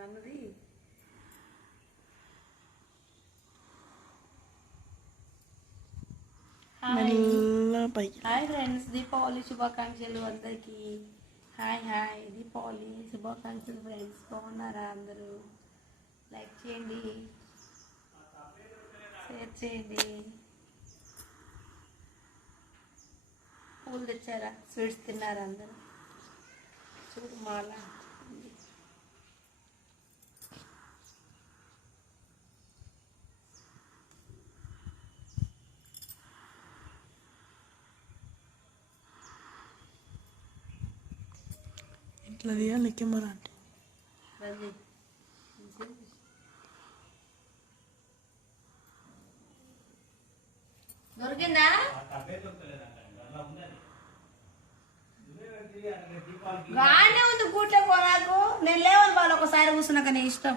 నన్నది hi friends, Deepavali శుభాకాంక్షలు అందరికీ. Hi Deepavali శుభాకాంక్షలు ఫ్రెండ్స్. బాగున్నారా అందరూ? లైక్ చేయండి, షేర్ చేయండి. పూలు తెచ్చారా? స్వీట్స్ తిన్నారా అందరూ? చూడు మాల ఇట్లా తీయాలి కెమెరా అంటే దొరికిందా? గానే ఉంది గూట్లో కొనాకు. నేను లేవని వాళ్ళు ఒకసారి కూర్చున్నాక నీ ఇష్టం.